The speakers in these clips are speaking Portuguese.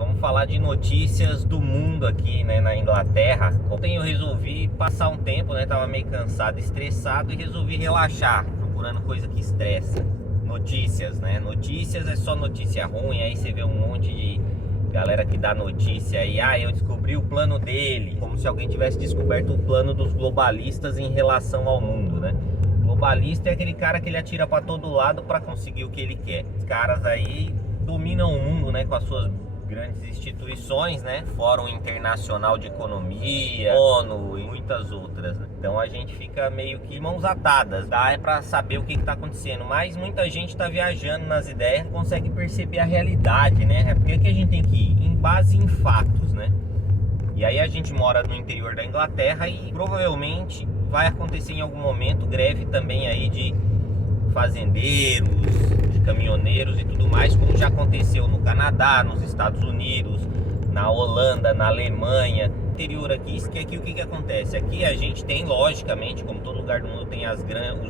vamos falar de notícias do mundo aqui, né, na Inglaterra. Ontem eu resolvi passar um tempo, né, tava meio cansado, estressado e resolvi relaxar, procurando coisa que estressa. Notícias, né, notícias é só notícia ruim, aí você vê um monte de galera que dá notícia aí, eu descobri o plano dele, como se alguém tivesse descoberto o plano dos globalistas em relação ao mundo, né. Globalista é aquele cara que ele atira para todo lado para conseguir o que ele quer. Os caras aí dominam o mundo, né, com as suas grandes instituições, né, Fórum Internacional de Economia, ONU e muitas outras, né? Então a gente fica meio que mãos atadas, dá para saber o que está acontecendo, mas muita gente está viajando nas ideias, não consegue perceber a realidade, né? Porque que a gente tem que ir em base em fatos, né? E aí a gente mora no interior da Inglaterra e provavelmente vai acontecer em algum momento greve também aí de fazendeiros, de caminhoneiros e tudo mais, como já aconteceu no Canadá, nos Estados Unidos, na Holanda, na Alemanha. Interior aqui, aqui o que acontece? Aqui a gente tem, logicamente, como todo lugar do mundo, tem os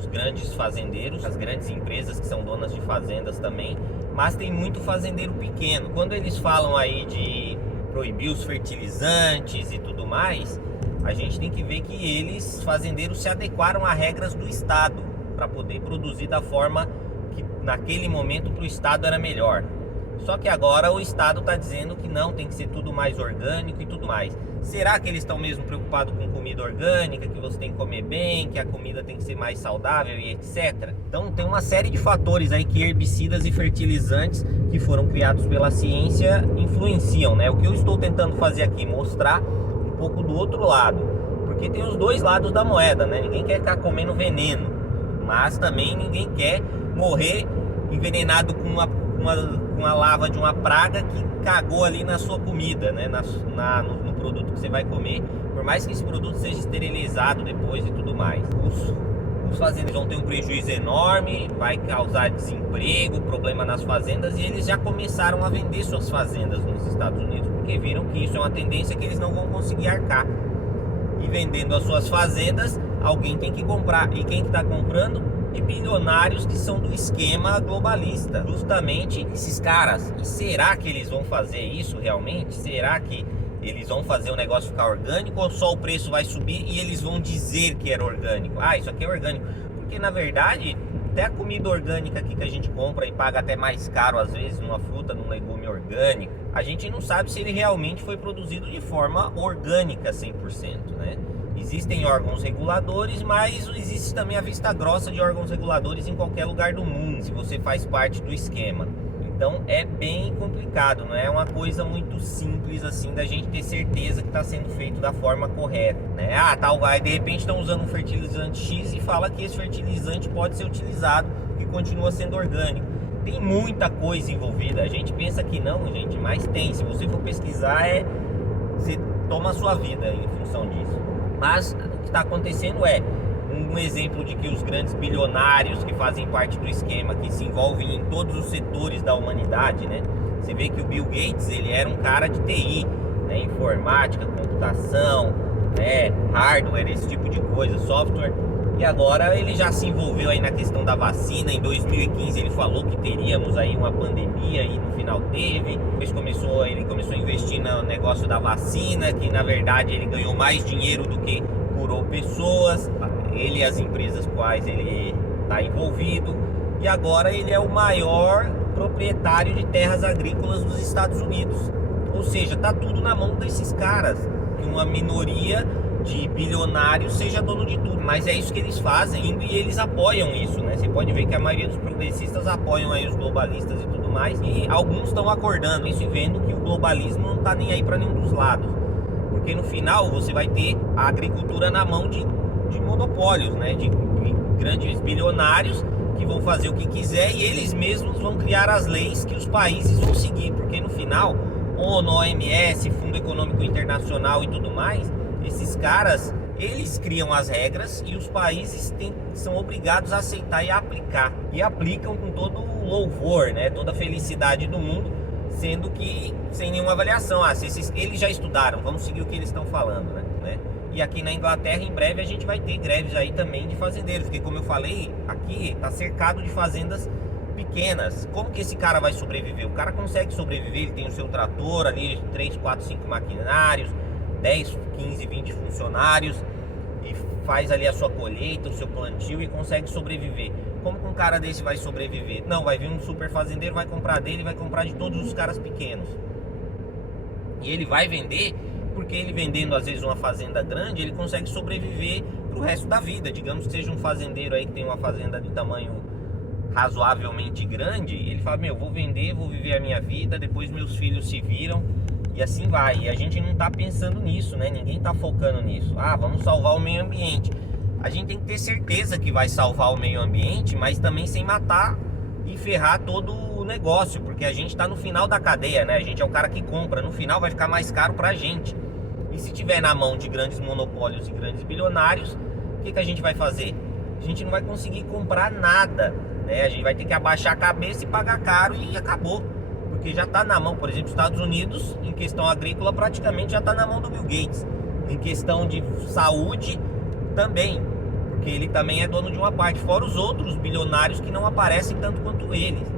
grandes fazendeiros, as grandes empresas que são donas de fazendas também, mas tem muito fazendeiro pequeno. Quando eles falam aí de proibir os fertilizantes e tudo mais, a gente tem que ver que eles, fazendeiros, se adequaram a regras do Estado para poder produzir da forma que naquele momento para o Estado era melhor. Só que agora o Estado está dizendo que não, tem que ser tudo mais orgânico e tudo mais. Será que eles estão mesmo preocupados com comida orgânica, que você tem que comer bem, que a comida tem que ser mais saudável e etc? Então tem uma série de fatores aí que herbicidas e fertilizantes que foram criados pela ciência influenciam, né? O que eu estou tentando fazer aqui, mostrar um pouco do outro lado, porque tem os dois lados da moeda, né? Ninguém quer estar comendo veneno, mas também ninguém quer morrer envenenado com uma lava de uma praga que cagou ali na sua comida, né? No produto que você vai comer, por mais que esse produto seja esterilizado depois e tudo mais. Os fazendeiros vão ter um prejuízo enorme, vai causar desemprego, problema nas fazendas, e eles já começaram a vender suas fazendas nos Estados Unidos, porque viram que isso é uma tendência que eles não vão conseguir arcar. E vendendo as suas fazendas, alguém tem que comprar. E quem que está comprando? De bilionários que são do esquema globalista. Justamente esses caras. E será que eles vão fazer isso realmente? Será que eles vão fazer o negócio ficar orgânico, ou só o preço vai subir e eles vão dizer que era orgânico? Isso aqui é orgânico. Porque na verdade, até a comida orgânica aqui que a gente compra e paga até mais caro às vezes numa fruta, num legume orgânico, a gente não sabe se ele realmente foi produzido de forma orgânica 100%, né? Existem órgãos reguladores, mas existe também a vista grossa de órgãos reguladores em qualquer lugar do mundo, se você faz parte do esquema. Então é bem complicado, não é uma coisa muito simples assim da gente ter certeza que está sendo feito da forma correta, né? Aí de repente estão usando um fertilizante X e fala que esse fertilizante pode ser utilizado e continua sendo orgânico. Tem muita coisa envolvida, a gente pensa que não, gente, mas tem. Se você for pesquisar, você toma a sua vida em função disso. Mas o que está acontecendo é um exemplo de que os grandes bilionários que fazem parte do esquema, que se envolvem em todos os setores da humanidade, né? Você vê que o Bill Gates, ele era um cara de TI, né? Informática, computação, né? Hardware, esse tipo de coisa, software. E agora ele já se envolveu aí na questão da vacina. Em 2015 ele falou que teríamos aí uma pandemia e no final teve. Ele começou a investir no negócio da vacina, que na verdade ele ganhou mais dinheiro do que curou pessoas. Ele e as empresas quais ele está envolvido. E agora ele é o maior proprietário de terras agrícolas dos Estados Unidos. Ou seja, tá tudo na mão desses caras. Que uma minoria de bilionários seja dono de tudo, mas é isso que eles fazem e eles apoiam isso, né? Você pode ver que a maioria dos progressistas apoiam aí os globalistas e tudo mais, e alguns estão acordando isso e vendo que o globalismo não tá nem aí para nenhum dos lados, porque no final você vai ter a agricultura na mão de monopólios, né? De grandes bilionários que vão fazer o que quiser e eles mesmos vão criar as leis que os países vão seguir, porque no final ONU, OMS, Fundo Econômico Internacional e tudo mais, esses caras, eles criam as regras e os países são obrigados a aceitar e a aplicar. E aplicam com todo o louvor, né? Toda a felicidade do mundo, sendo que sem nenhuma avaliação. Eles já estudaram, vamos seguir o que eles estão falando, né? E aqui na Inglaterra, em breve, a gente vai ter greves aí também de fazendeiros, porque como eu falei, aqui está cercado de fazendas pequenas. Como que esse cara vai sobreviver? O cara consegue sobreviver, ele tem o seu trator ali, 3, 4, 5 maquinários, 10, 15, 20 funcionários, e faz ali a sua colheita, o seu plantio e consegue sobreviver. Como que um cara desse vai sobreviver? Não, vai vir um super fazendeiro, vai comprar dele, vai comprar de todos os caras pequenos. E ele vai vender, porque ele vendendo às vezes uma fazenda grande, ele consegue sobreviver pro resto da vida. Digamos que seja um fazendeiro aí que tem uma fazenda de tamanho razoavelmente grande, ele fala, meu, vou vender, vou viver a minha vida, depois meus filhos se viram, e assim vai. E a gente não tá pensando nisso, né? Ninguém tá focando nisso. Ah, vamos salvar o meio ambiente. A gente tem que ter certeza que vai salvar o meio ambiente, mas também sem matar e ferrar todo o negócio, porque a gente tá no final da cadeia, né? A gente é o cara que compra, no final vai ficar mais caro pra gente. E se tiver na mão de grandes monopólios e grandes bilionários, o que a gente vai fazer? A gente não vai conseguir comprar nada, né? A gente vai ter que abaixar a cabeça e pagar caro e acabou. Porque já está na mão, por exemplo, Estados Unidos, em questão agrícola, praticamente já está na mão do Bill Gates. Em questão de saúde, também. Porque ele também é dono de uma parte. Fora os outros bilionários que não aparecem tanto quanto eles,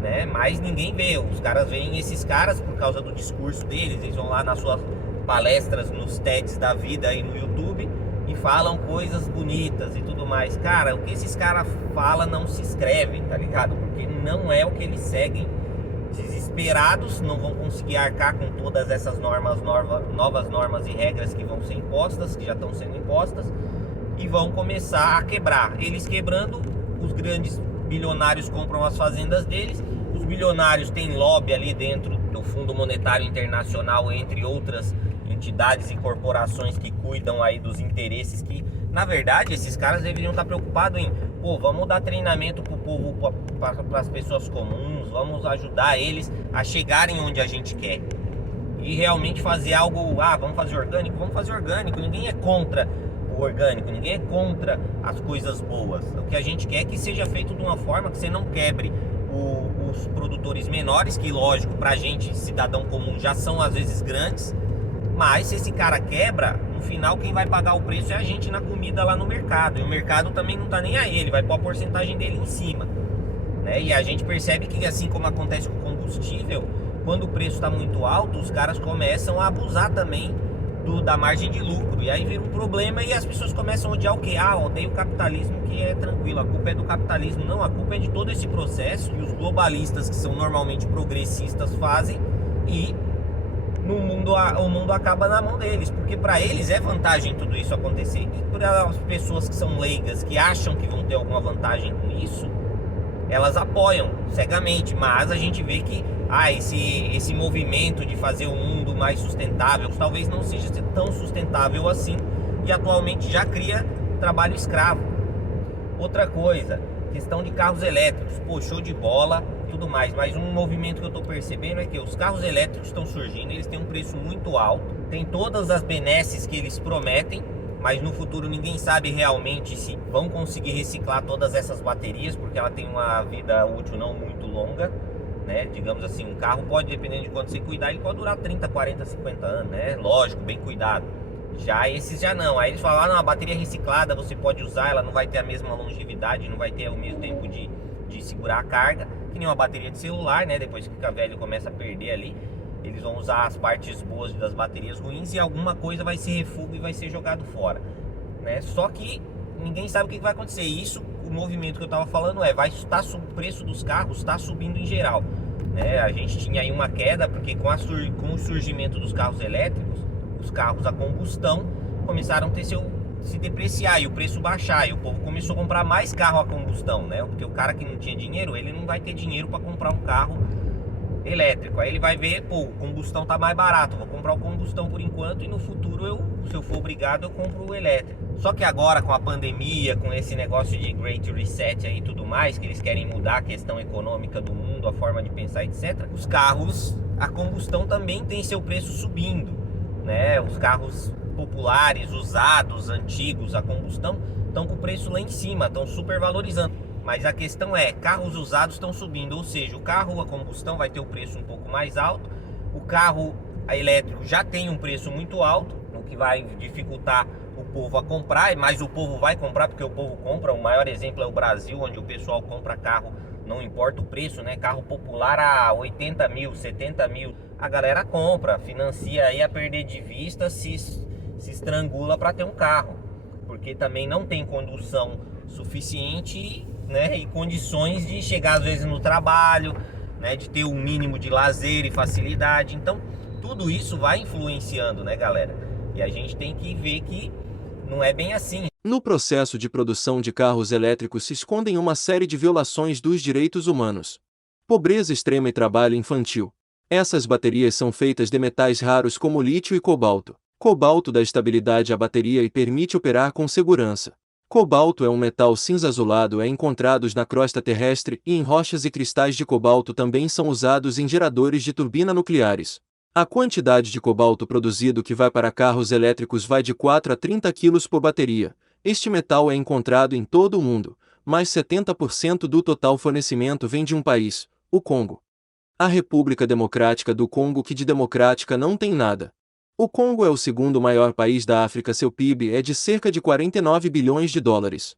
né? Mas ninguém vê. Os caras veem esses caras por causa do discurso deles. Eles vão lá nas suas palestras, nos TEDs da vida aí no YouTube e falam coisas bonitas e tudo mais. Cara, o que esses caras falam não se escreve, tá ligado? Porque não é o que eles seguem. Desesperados, não vão conseguir arcar com todas essas novas normas e regras que vão ser impostas, que já estão sendo impostas, e vão começar a quebrar. Eles quebrando, os grandes bilionários compram as fazendas deles, os bilionários têm lobby ali dentro do Fundo Monetário Internacional, entre outras entidades e corporações que cuidam aí dos interesses que, na verdade, esses caras deveriam estar preocupados em, pô, vamos dar treinamento pro povo, para as pessoas comuns, vamos ajudar eles a chegarem onde a gente quer. E realmente fazer algo, vamos fazer orgânico, ninguém é contra o orgânico, ninguém é contra as coisas boas. O que a gente quer é que seja feito de uma forma que você não quebre os produtores menores, que lógico, pra gente, cidadão comum, já são às vezes grandes, mas se esse cara quebra, no final quem vai pagar o preço é a gente na comida lá no mercado. E o mercado também não tá nem aí, ele vai pôr a porcentagem dele em cima, né? E a gente percebe que, assim como acontece com o combustível, quando o preço está muito alto, os caras começam a abusar também da margem de lucro. E aí vira um problema e as pessoas começam a odiar o quê? Odeio o capitalismo, que é tranquilo, a culpa é do capitalismo. Não, a culpa é de todo esse processo que os globalistas, que são normalmente progressistas, fazem, e no mundo, o mundo acaba na mão deles, porque para eles é vantagem tudo isso acontecer. E para as pessoas que são leigas, que acham que vão ter alguma vantagem com isso, elas apoiam cegamente. Mas a gente vê que esse movimento de fazer o mundo mais sustentável talvez não seja tão sustentável assim, e atualmente já cria trabalho escravo. Outra coisa, questão de carros elétricos, pô, show de bola, tudo mais, mas um movimento que eu tô percebendo é que os carros elétricos estão surgindo, eles têm um preço muito alto, tem todas as benesses que eles prometem, mas no futuro ninguém sabe realmente se vão conseguir reciclar todas essas baterias, porque ela tem uma vida útil não muito longa, né? Digamos assim, um carro pode, dependendo de quanto você cuidar, ele pode durar 30, 40, 50 anos, né? Lógico, bem cuidado. Já esses já não. Aí eles falam, não, a bateria reciclada você pode usar, ela não vai ter a mesma longevidade, não vai ter o mesmo tempo de segurar a carga, que nem uma bateria de celular, né? Depois que fica velho começa a perder ali, eles vão usar as partes boas das baterias ruins e alguma coisa vai ser refúgio e vai ser jogado fora, né? Só que ninguém sabe o que vai acontecer. Isso, o movimento que eu tava falando o preço dos carros está subindo em geral, né? A gente tinha aí uma queda, porque com o surgimento dos carros elétricos, os carros a combustão começaram a se depreciar e o preço baixar, e o povo começou a comprar mais carro a combustão, né? Porque o cara que não tinha dinheiro, ele não vai ter dinheiro para comprar um carro elétrico. Aí ele vai ver, pô, o combustão tá mais barato, vou comprar o combustão por enquanto, e no futuro se eu for obrigado, eu compro o elétrico. Só que agora, com a pandemia, com esse negócio de Great Reset aí e tudo mais, que eles querem mudar a questão econômica do mundo, a forma de pensar, etc., os carros a combustão também tem seu preço subindo, né? Os carros populares, usados, antigos a combustão, estão com o preço lá em cima, estão super valorizando. Mas a questão é, carros usados estão subindo, ou seja, o carro a combustão vai ter o preço um pouco mais alto, o carro elétrico já tem um preço muito alto, o que vai dificultar o povo a comprar, mas o povo vai comprar porque o povo compra. O maior exemplo é o Brasil, onde o pessoal compra carro não importa o preço, né? Carro popular a 80 mil, 70 mil, a galera compra, financia aí a perder de vista, se estrangula para ter um carro, porque também não tem condução suficiente, né? E condições de chegar às vezes no trabalho, né? De ter um mínimo de lazer e facilidade. Então, tudo isso vai influenciando, né, galera? E a gente tem que ver que não é bem assim. No processo de produção de carros elétricos se escondem uma série de violações dos direitos humanos. Pobreza extrema e trabalho infantil. Essas baterias são feitas de metais raros como lítio e cobalto. Cobalto dá estabilidade à bateria e permite operar com segurança. Cobalto é um metal cinza azulado, é encontrados na crosta terrestre e em rochas, e cristais de cobalto também são usados em geradores de turbina nucleares. A quantidade de cobalto produzido que vai para carros elétricos vai de 4 a 30 kg por bateria. Este metal é encontrado em todo o mundo, mas 70% do total fornecimento vem de um país, o Congo. A República Democrática do Congo, que de democrática não tem nada. O Congo é o segundo maior país da África, seu PIB é de cerca de 49 bilhões de dólares.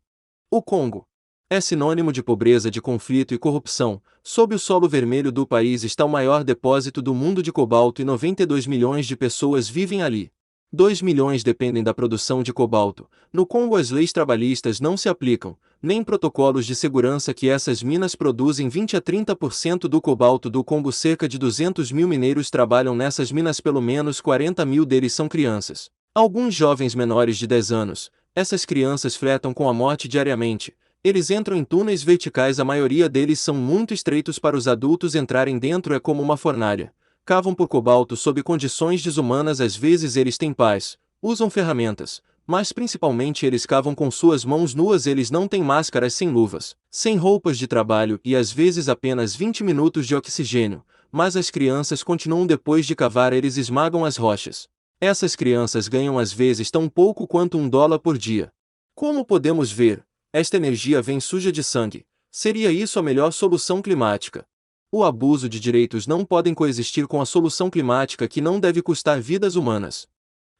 O Congo é sinônimo de pobreza, de conflito e corrupção. Sob o solo vermelho do país está o maior depósito do mundo de cobalto e 92 milhões de pessoas vivem ali. 2 milhões dependem da produção de cobalto. No Congo as leis trabalhistas não se aplicam, nem protocolos de segurança que essas minas produzem 20 a 30% do cobalto do Congo. Cerca de 200 mil mineiros trabalham nessas minas, pelo menos 40 mil deles são crianças. Alguns jovens menores de 10 anos, essas crianças flertam com a morte diariamente. Eles entram em túneis verticais, a maioria deles são muito estreitos para os adultos entrarem dentro, é como uma fornalha. Cavam por cobalto sob condições desumanas, às vezes eles têm pás, usam ferramentas, mas principalmente eles cavam com suas mãos nuas, eles não têm máscaras, sem luvas, sem roupas de trabalho e às vezes apenas 20 minutos de oxigênio, mas as crianças continuam. Depois de cavar eles esmagam as rochas. Essas crianças ganham às vezes tão pouco quanto $1 por dia. Como podemos ver, esta energia vem suja de sangue. Seria isso a melhor solução climática? O abuso de direitos não podem coexistir com a solução climática, que não deve custar vidas humanas.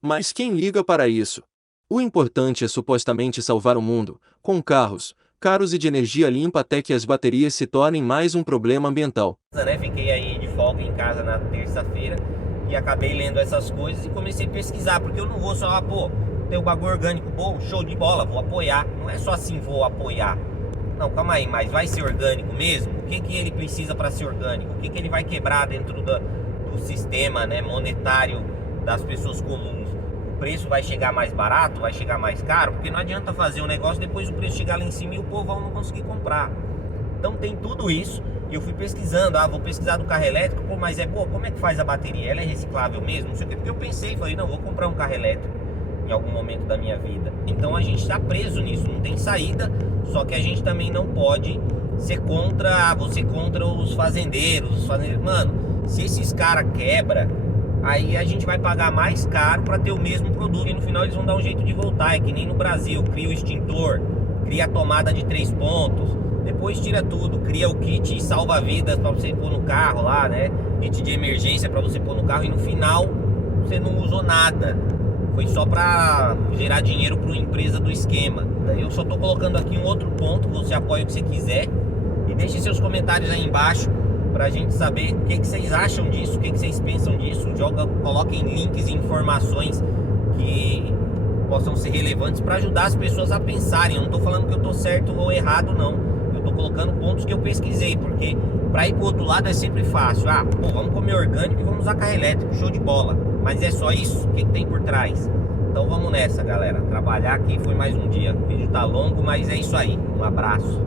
Mas quem liga para isso? O importante é supostamente salvar o mundo, com carros caros e de energia limpa, até que as baterias se tornem mais um problema ambiental. Fiquei aí de folga em casa na terça-feira e acabei lendo essas coisas e comecei a pesquisar, porque eu não vou só, tem o bagulho orgânico bom, show de bola, vou apoiar. Não é só assim, vou apoiar. Não, calma aí, mas vai ser orgânico mesmo? O que ele precisa para ser orgânico? O que ele vai quebrar dentro do sistema, né, monetário das pessoas comuns? O preço vai chegar mais barato? Vai chegar mais caro? Porque não adianta fazer um negócio, depois o preço chegar lá em cima e o povão não conseguir comprar. Então tem tudo isso. E eu fui pesquisando, vou pesquisar do carro elétrico, mas como é que faz a bateria? Ela é reciclável mesmo? Não sei o que, porque eu pensei, falei, não, vou comprar um carro elétrico em algum momento da minha vida. Então a gente está preso nisso, não tem saída. Só que a gente também não pode ser contra os fazendeiros. Mano, se esses caras quebram, aí a gente vai pagar mais caro para ter o mesmo produto, e no final eles vão dar um jeito de voltar. É que nem no Brasil, cria o extintor, cria a tomada de 3 pontos, depois tira tudo, cria o kit salva-vidas para você pôr no carro lá, né? Kit de emergência para você pôr no carro, e no final você não usou nada. Foi só para gerar dinheiro para a empresa do esquema. Eu só estou colocando aqui um outro ponto. Você apoia o que você quiser e deixe seus comentários aí embaixo para a gente saber o que vocês acham disso, o que vocês pensam disso. Coloquem links e informações que possam ser relevantes para ajudar as pessoas a pensarem. Eu não estou falando que eu estou certo ou errado, não. Eu estou colocando pontos que eu pesquisei, porque para ir para o outro lado é sempre fácil. Vamos comer orgânico e vamos usar carro elétrico, show de bola. Mas é só isso? O que tem por trás? Então vamos nessa, galera. Trabalhar aqui, foi mais um dia. O vídeo tá longo, mas é isso aí. Um abraço.